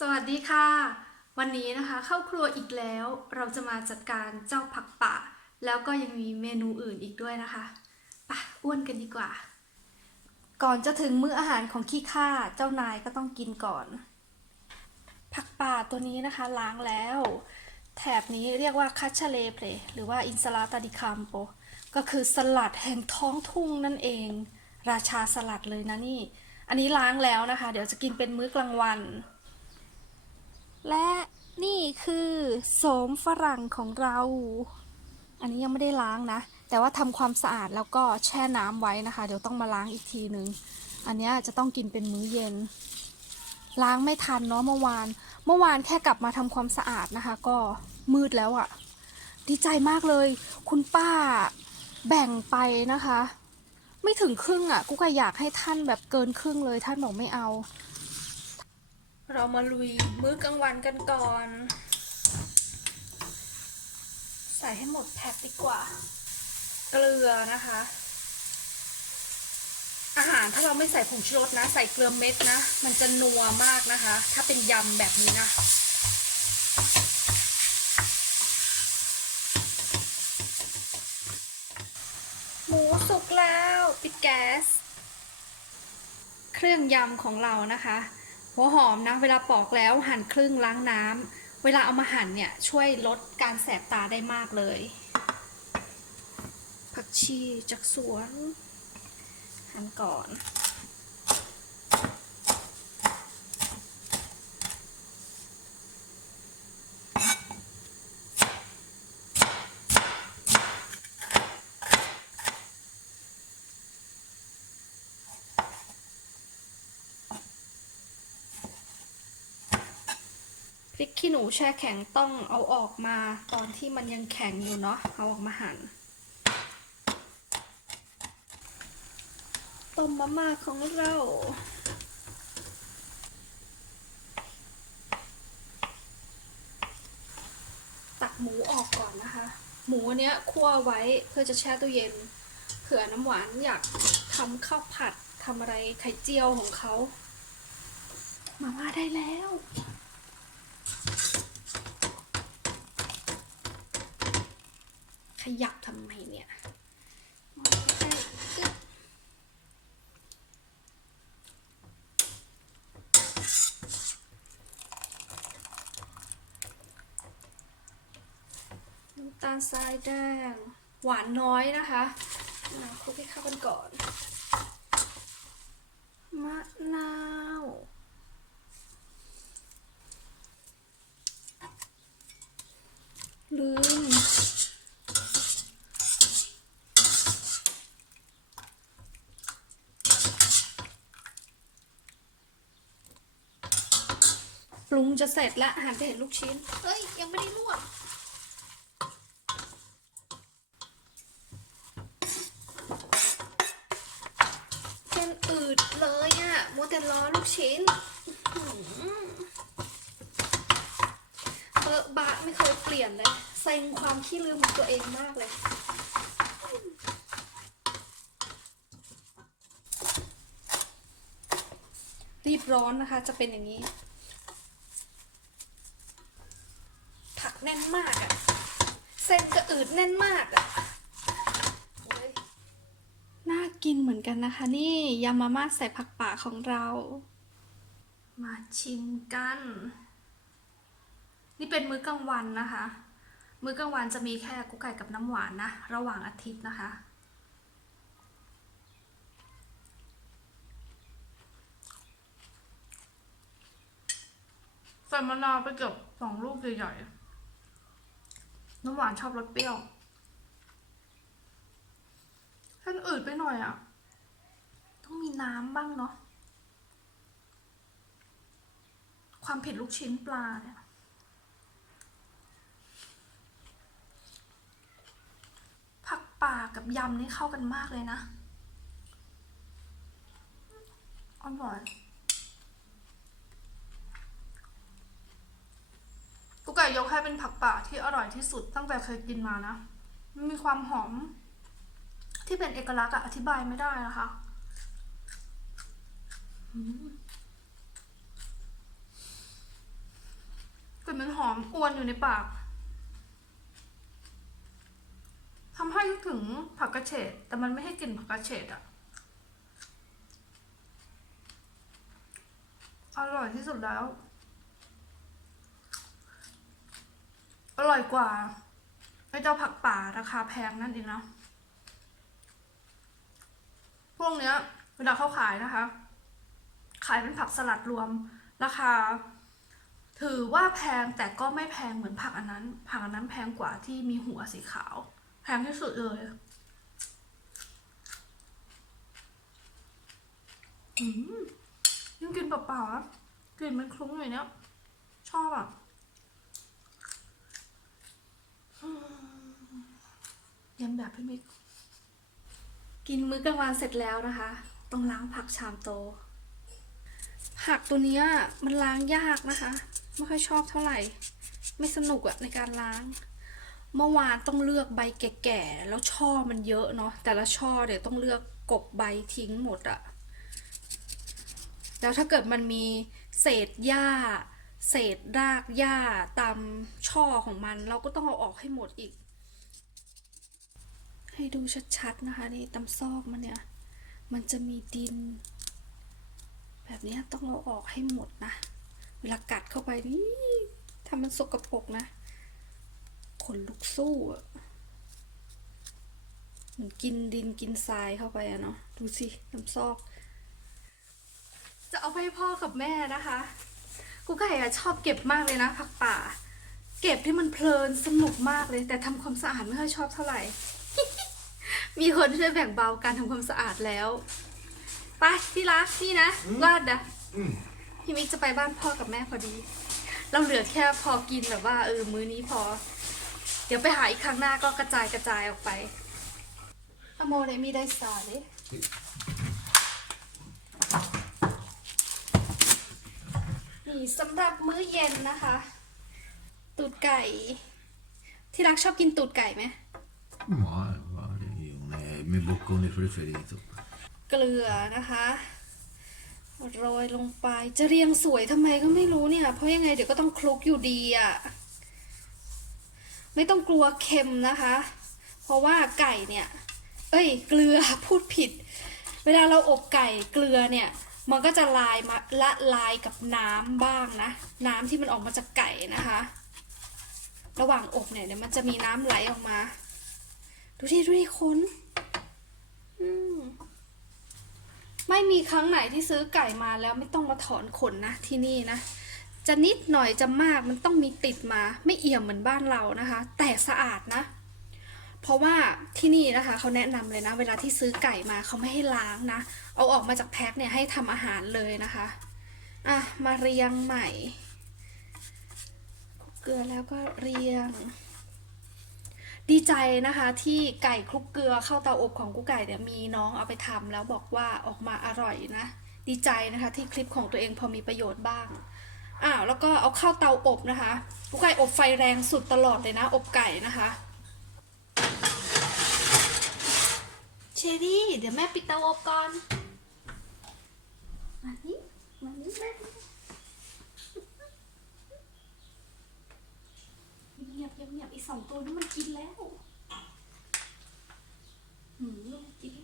สวัสดีค่ะ วันนี้นะคะเข้าครัวอีกแล้ว เราจะมาจัดการเจ้าผักป่า แล้วก็ยังมีเมนูอื่นอีกด้วยนะคะปะอ้วนกันดีกว่า ก่อนจะถึงมื้ออาหารของขี้ข้าเจ้านายก็ต้องกินก่อน ผักป่าตัวนี้นะคะล้างแล้ว แถบนี้เรียกว่าคัชเชเลเพลหรือว่าอินสลาตาดิคัมโป ก็คือสลัดแห่งท้องทุ่งนั่นเอง ราชาสลัดเลยนะนี่ อันนี้ล้างแล้วนะคะ เดี๋ยวจะกินเป็นมื้อกลางวัน และนี่คือโสมฝรั่งของเรา อันนี้ยังไม่ได้ล้างนะ แต่ว่าทำความสะอาดแล้วก็แช่น้ำไว้นะคะ เดี๋ยวต้องมาล้างอีกทีนึง อันนี้จะต้องกินเป็นมื้อเย็น ล้างไม่ทันเนาะเมื่อวาน เมื่อวานแค่กลับมาทำความสะอาดนะคะ ก็มืดแล้วอะ่ะ ดีใจมากเลย คุณป้าแบ่งไปนะคะ ไม่ถึงครึ่งอะ่ะกูก็อยากให้ท่านแบบเกินครึ่งเลย ท่านบอกไม่เอา เรามาลุยมื้อกลางวันกันก่อน ใส่ให้หมดแพ็คดีกว่า เกลือนะคะ อาหารถ้าเราไม่ใส่ผงชูรสนะ ใส่เกลือเม็ดนะ มันจะนัวมากนะคะ ถ้าเป็นยำแบบนี้นะหมูสุกแล้ว ปิดแก๊ส เครื่องยำของเรานะคะ หัวหอมนะเวลาปอกแล้วหั่นครึ่งล้างน้ำเวลาเอามาหั่นเนี่ยช่วยลดการแสบตาได้มากเลย ผักชีจากสวนหั่นก่อน พริกขี้หนูแช่แข็งต้องเอาออกมาตอนที่มันยังแข็งอยู่เนาะเอาออกมาหั่นต้มมาม่าของเราตักหมูออกก่อนนะคะ หมูเนี้ยคั่วไว้เพื่อจะแช่ตู้เย็น เผื่อน้ำหวานอยากทำข้าวผัดทำอะไรไข่เจียวของเขา มาม่าได้แล้ว ยับทำไมเนี่ยน้ำตาลทรายแดง หวานน้อยนะคะมาคลุกให้เข้ากันก่อน มะนาวลืม ปรุงจะเสร็จแล้วหันไปเห็นลูกชิ้น เฮ้ย ยังไม่ได้ลวกเส้นอืดเลยอะ่ะมัวแต่รอลูกชิ้นอื้อหือเออบาสไม่เคยเปลี่ยนเลยเซ็งความขี้ลืมของตัวเองมากเลยรีบร้อนนะคะ จะเป็นอย่างนี้ ผักแน่น มากอะ่ะ เส้นก็อืดแน่นมากอะ่ะโอ้ยน่ากินเหมือนกันนะคะ นี่ยำมาม่าใส่ผักป่าของเรา มาชิมกัน นี่เป็นมื้อกลางวันนะคะ มื้อกลางวันจะมีแค่กุ๊กไก่กับน้ำหวานนะ ระหว่างอาทิตย์นะคะ ใส่มะนาวไปเกือบสองลูกใหญ่ๆ น้ำหวานชอบรสเปรี้ยวเส้นอืดไปหน่อยอะ ต้องมีน้ำบ้างเนาะ ความเผ็ดลูกชิ้นปลาเนี่ยผักป่ากับยำนี่เข้ากันมากเลยนะอร่อย กุ๊ก ไก่ยกให้เป็นผักป่าที่อร่อยที่สุดตั้งแต่เคยกินมานะ มันมีความหอม ที่เป็นเอกลักษณ์อะอธิบายไม่ได้นะคะอืมนมันหอมอวนอยู่ในปากทำให้นึกถึงผักกระเฉดแต่มันไม่ให้กลิ่นผักกระเฉดอะอร่อยที่สุดแล้ว อร่อยกว่าไอ้เจ้าผักป่าราคาแพงนั่นเองนะพวกเนี้ย เวลาเขาขายนะคะ ขายเป็นผักสลัดรวม ราคา ถือว่าแพงแต่ก็ไม่แพงเหมือนผักอันนั้น ผักอันนั้นแพงกว่าที่มีหัวสีขาว แพงที่สุดเลยอืมยังกินเปล่าๆอะกลิ่นมันคลุ้งเลยเนี้ยชอบอะอืมเยังแบบพี่มิกกินมื้อกลางวันเสร็จแล้วนะคะ ต้องล้างผักชามโต ผักตัวนี้มันล้างยากนะคะ ไม่ค่อยชอบเท่าไหร่ ไม่สนุกอะในการล้าง เมื่อวานต้องเลือกใบแก่ๆ แล้วช่อมันเยอะเนาะ แต่ละช่อเดี๋ยวต้องเลือกกบใบทิ้งหมดอะแล้วถ้าเกิดมันมีเศษหญ้า เศษรากหญ้าตามช่อของมัน เราก็ต้องเอาออกให้หมดอีก ให้ดูชัดๆนะคะนี่ตำซอกมันเนี่ย มันจะมีดิน แบบนี้ต้องเอาออกให้หมดนะ เวลากัดเข้าไปนี่ทำมันสกปรกนะขนลุกสู้อะเหมือนกินดินกินทรายเข้าไปอะเนาะดูสิน้ำซอก จะเอาไปให้พ่อกับแม่นะคะกูไก่อะชอบเก็บมากเลยนะ ผักป่า เก็บที่มันเพลินสนุกมากเลย แต่ทำความสะอาดไม่ค่อยชอบเท่าไหร่ มีคนช่วยแบ่งเบาการทำความสะอาดแล้วไปที่รักนี่นะลาดนะพี่มิกจะไปบ้านพ่อกับแม่พอดี เราเหลือแค่พอกินแบบว่าเออมื้อนี้พอ เดี๋ยวไปหาอีกครั้งหน้าก็กระจายกระจายออกไปอโมเนมีได้สาเลย นี่สำหรับมื้อเย็นนะคะ ตูดไก่ ที่รักชอบกินตูดไก่ไหม Ma guarda, io non è il mio boccone preferito. เกลือนะคะ โรยลงไปจะเรียงสวยทำไมก็ไม่รู้เนี่ย เพราะยังไงเดี๋ยวก็ต้องคลุกอยู่ดีอะ่ะ ไม่ต้องกลัวเค็มนะคะ เพราะว่าไก่เนี่ย เอ้ย เกลือพูดผิด เวลาเราอบไก่เกลือเนี่ยมันก็จะลายมาละลายกับน้ำบ้างนะ น้ำที่มันออกมาจากไก่นะคะ ระหว่างอบเนี่ยเดี๋ยวมันจะมีน้ำไหลออกมา ดูดิดูดิคน ไม่มีครั้งไหนที่ซื้อไก่มาแล้วไม่ต้องมาถอนขนนะที่นี่นะ จะนิดหน่อยจะมากมันต้องมีติดมาไม่เอี่ยมเหมือนบ้านเรานะคะ แต่สะอาดนะ เพราะว่าที่นี่นะคะเขาแนะนำเลยนะ เวลาที่ซื้อไก่มาเขาไม่ให้ล้างนะ เอาออกมาจากแพ็คเนี่ยให้ทำอาหารเลยนะคะอะมาเรียงใหม่เกลือแล้วก็เรียง ดีใจนะคะที่ไก่คลุกเกลือเข้าเตาอบของกุ๊กไก่เนี่ยมีน้องเอาไปทำแล้วบอกว่าออกมาอร่อยนะ ดีใจนะคะที่คลิปของตัวเองพอมีประโยชน์บ้างอ้าวแล้วก็เอาเข้าเตาอบนะคะกุ๊กไก่อบไฟแรงสุดตลอดเลยนะ อบไก่นะคะเชอรี่เดี๋ยวแม่ปิดเตาอบก่อนมานี่มานี่แม่ งียบเงียบเงียบอีสองตัวนี้นมันกินแล้วหืมลูกกิน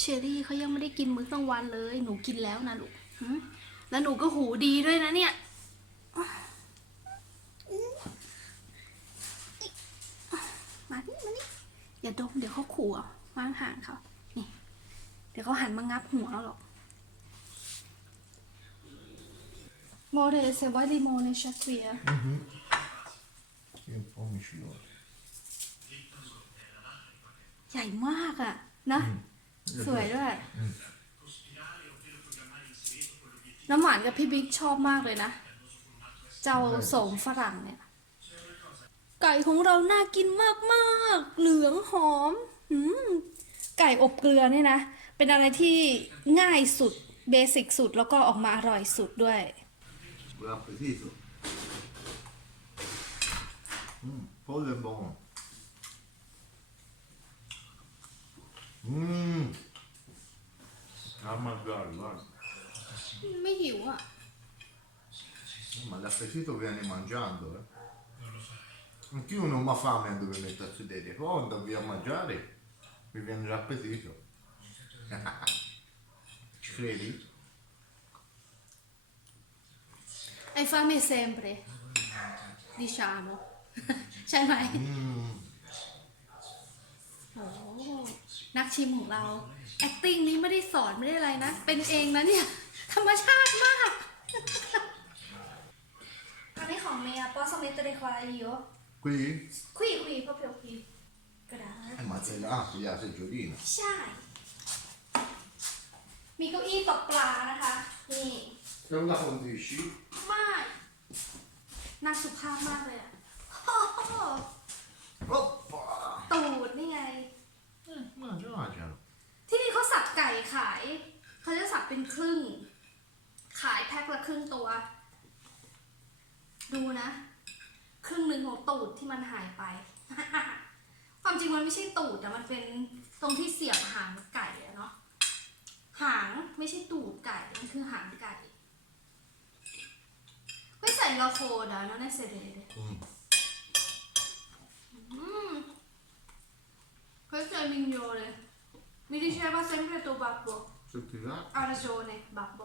เชอรี่เขายังไม่ได้กินมื้อกลางวันเลย หนูกินแล้วนะลูกหื แล้วหนูก็หูดีด้วยนะเนี่ย มานี่มานี่อย่าดมเดี๋ยวเขาขู่เอาวางห่างเขา นี่ เดี๋ยวเขาหันมางับหัวเราหรอกโมเดลเซวาดิโมเนชาเฟีย Sì, un po' mi scivola. ใหญ่มากอะนะ สวยด้วย น้ำหวานกับพี่บิ๊กชอบมากเลยนะ เจ้าโสมฝรั่งเนี่ย ไก่ของเราน่ากินมากๆ เหลืองหอมหืมไก่อบเกลือเนี่ยนะ เป็นอะไรที่ง่ายสุดเบสิกสุดแล้วก็ออกมาอร่อยสุดด้วย Buon appetito. Mm, pollo è buono. Mmm. A mangiare, guarda. ไม่หิวอ่ะ Ma l'appetito viene mangiando, eh. Anch'io non mi ha fame a dove metto a sedere, poi quando via a mangiare mi viene l'appetito. Ci credi? ไอ้ฟ้าเมเซมเปรดิชาโม ใช่ไหม Mm. โอ้นักชิมของเรา acting นี้ไม่ได้สอนไม่ได้อะไรนะ เป็นเองนะเนี่ย ธรรมชาติมาก อันนี้ของเมียป้อสมิตเดควาอิโย Qui? คุยคุยพ่อเพียวคุยกระดาษ Eh, ma c'è ah, qui la seggiolina. ใช่ มีเก้าอี้ตกปลานะคะ นี่ Se non la condisci? ไม่น่าสุภาพมากเลยอะ Oppa! ตูดนี่ไง Eh, mangia, mangia. ที่นี่เขาสับไก่ขาย เขาจะสับเป็นครึ่ง ขายแพ็คละครึ่งตัว ดูนะ ครึ่งหนึ่งของตูดที่มันหายไป ความจริงมันไม่ใช่ตูดแต่มันเป็นตรงที่เสียบหางไก่อะเนาะ หางไม่ใช่ตูดไก่ มันคือหางไก่ไม่ใส่ลาโคดะ non è sedere Mm. Mm. Questo è migliore. Mi diceva sempre tuo babbo. Se ti va? Ha ragione, babbo.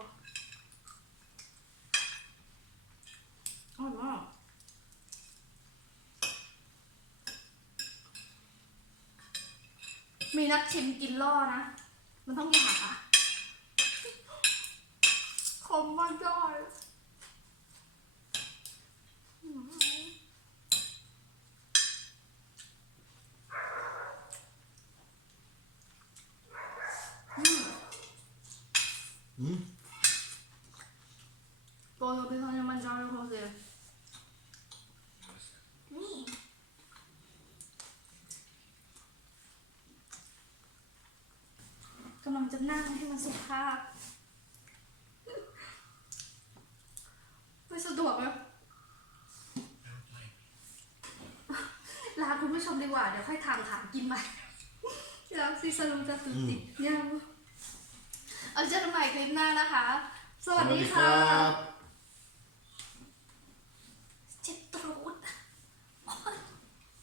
Oh no. มีนักชิมกินล่อนะ มันต้องอยากอะคมมากจ้อยอืม Mm. Poi bisogna mangiare così. Mm. กำลังจะนั่งให้มัน สุภาพไม่สะดวกเลยลาคุณผู้ชมดีกว่า เดี๋ยวค่อยทางถามกินใหม่แล้วซีซาลูจะตุติยังเอาเจอกันใหม่คลิปหน้านะคะ สวัสดีค่ะ Sawadee krab. เจ็บตรูดโอ๊ย